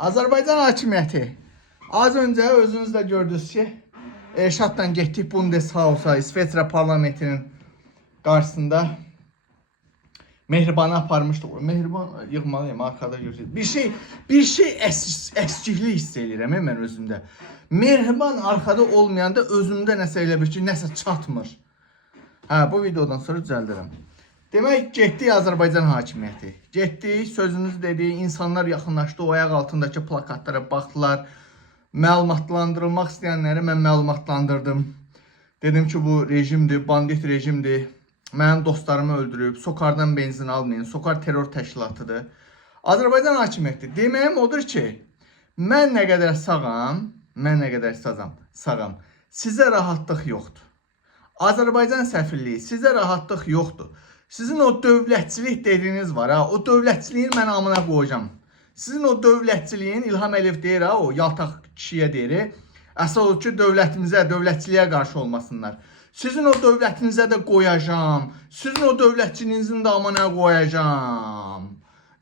Azərbaycan hakimiyyəti. Az öncə özünüz də gördünüz ki, Elşadla getdik Bundeshausa, İsveçrə parlamentinin qarşısında Mehribanı aparmışdıq. Mehriban yığmalıyım, arkada görürsünüz. Bir şey əskiklik hiss edirəm mən özümdə. Mehriban arkada olmayanda özümdə nəsə elə bir ki, nəsə çatmır. Bu videodan sonra düzəldirəm. Demək, getdik Azərbaycan hakimiyyəti. Getdik, sözünüz dediyi insanlar yaxınlaşdı, o ayaq altındakı plakatlara baxdılar. Məlumatlandırılmaq istəyənləri mən məlumatlandırdım. Dedim ki, bu rejimdir, bandit rejimdir. Mənim dostlarımı öldürüb, Sokardan benzin almayın, Sokar terror təşkilatıdır. Azərbaycan hakimiyyəti. Deməyim odur ki, mən nə qədər sağam, sizə rahatlıq yoxdur. Azərbaycan səfirliyi, sizə rahatlıq yoxdur. Sizin o dövlətçilik dediyiniz var, o dövlətçiliyin mən amına qoyacağım. Sizin o dövlətçiliyin, İlham Əliyev deyir, o yaltaq kişiyə deyir, əsas o ki, dövlətimizə, dövlətçiliyə qarşı olmasınlar. Sizin o dövlətinizə də qoyacağım, sizin o dövlətçiliyinizin də amına qoyacağım.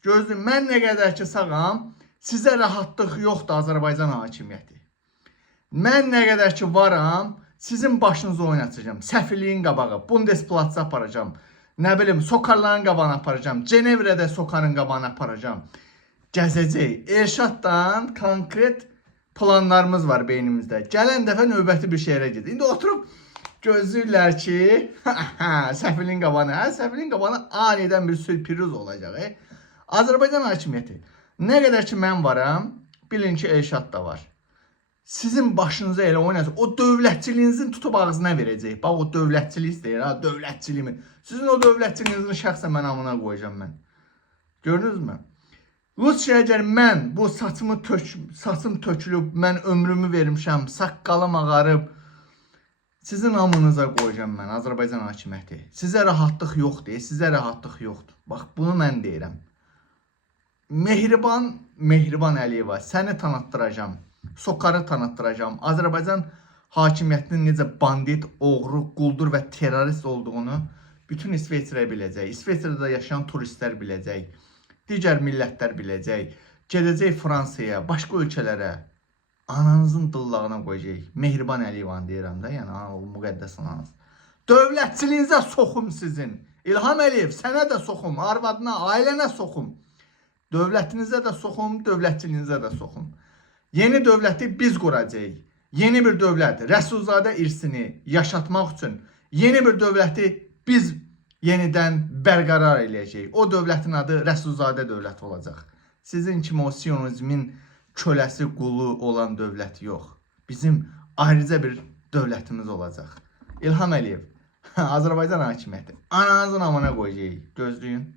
Gözlüm, mən nə qədər ki sağam, sizə rahatlıq yoxdur Azərbaycan hakimiyyəti. Mən nə qədər ki varam, sizin başınızı oynatacağım. Səfirliyin qabağı, Bundesplatsa aparacağım. Nə bilim, Sokarların qabağına aparacağım. Cenevrədə Sokarın qabağına aparacağım. Gəzəcək. Elşaddan konkret planlarımız var beynimizdə. Gələn dəfə növbəti bir şəhərə gedir. İndi oturub gözləyirlər ki, səfirliyin qabağına, səfirliyin qabağına anidən bir sürpriz olacaq. Azərbaycan hakimiyyəti. Nə qədər ki mən varam, bilin ki Elşad da var. Sizin başınıza elə oynasın. O dövlətçiliyinizin tutub ağzına verəcək. Bax, o dövlətçilik istəyir, dövlətçiliyimi. Sizin o dövlətçiliyinizin şəxsən mən amına qoyacağım mən. Gördünüz mü? Rusiyaya əgər mən bu saçım tökülüb, mən ömrümü vermişəm, saqqalım ağarıb, sizin amınıza qoyacağım mən, Azərbaycan hakimiyyəti. Sizə rahatlıq yoxdur, sizə rahatlıq yoxdur. Bax, bunu mən deyirəm. Mehriban Əliyeva, səni tanıtdıracağım. Sokarı tanıtdıracağım. Azərbaycan hakimiyyətinin necə bandit, oğru, quldur və terrorist olduğunu bütün İsveçrə biləcək. İsveçrədə yaşayan turistlər biləcək. Digər millətlər biləcək. Gedəcək Fransaya, başqa ölkələrə. Ananızın dillağına qoyacaq. Mehriban Əliyevanı deyirəm də, yəni o müqəddəs ananız. Dövlətçiliyinizə soxum sizin. İlham Əliyev, sənə də soxum, arvadına, ailənə soxum. Dövlətinizə də soxum, dövlətçiliyinizə də soxum. Yeni dövləti biz quracağıq. Yeni bir dövlət, Rəsulzadə irsini yaşatmaq üçün yeni bir dövləti biz yenidən bərqərar eləyəcəyik. O dövlətin adı Rəsulzadə dövləti olacaq. Sizin kimi o siyonizmin köləsi, qulu olan dövlət yox. Bizim ayrıca bir dövlətimiz olacaq. İlham Əliyev, Azərbaycan hakimiyyəti. Ananızın amına qoyacağıq. Gözləyin.